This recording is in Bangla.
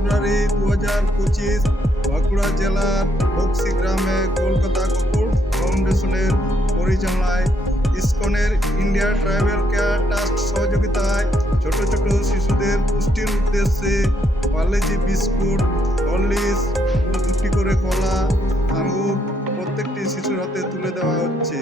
ফেব্রুয়ারি 2025 বাঁকুড়া জেলার বক্সি গ্রামে কলকাতা গোকুল ফাউন্ডেশনের পরিচালনায় ইসকনের ইন্ডিয়া ট্রাইবাল কেয়ার ট্রাস্ট সহযোগিতায় ছোট ছোট শিশুদের পুষ্টির উদ্দেশ্যে পার্লেজি বিস্কুট, হরলিক্স ও 2টি করে কলা, আঙুর প্রত্যেকটি শিশুর হাতে তুলে দেওয়া হচ্ছে।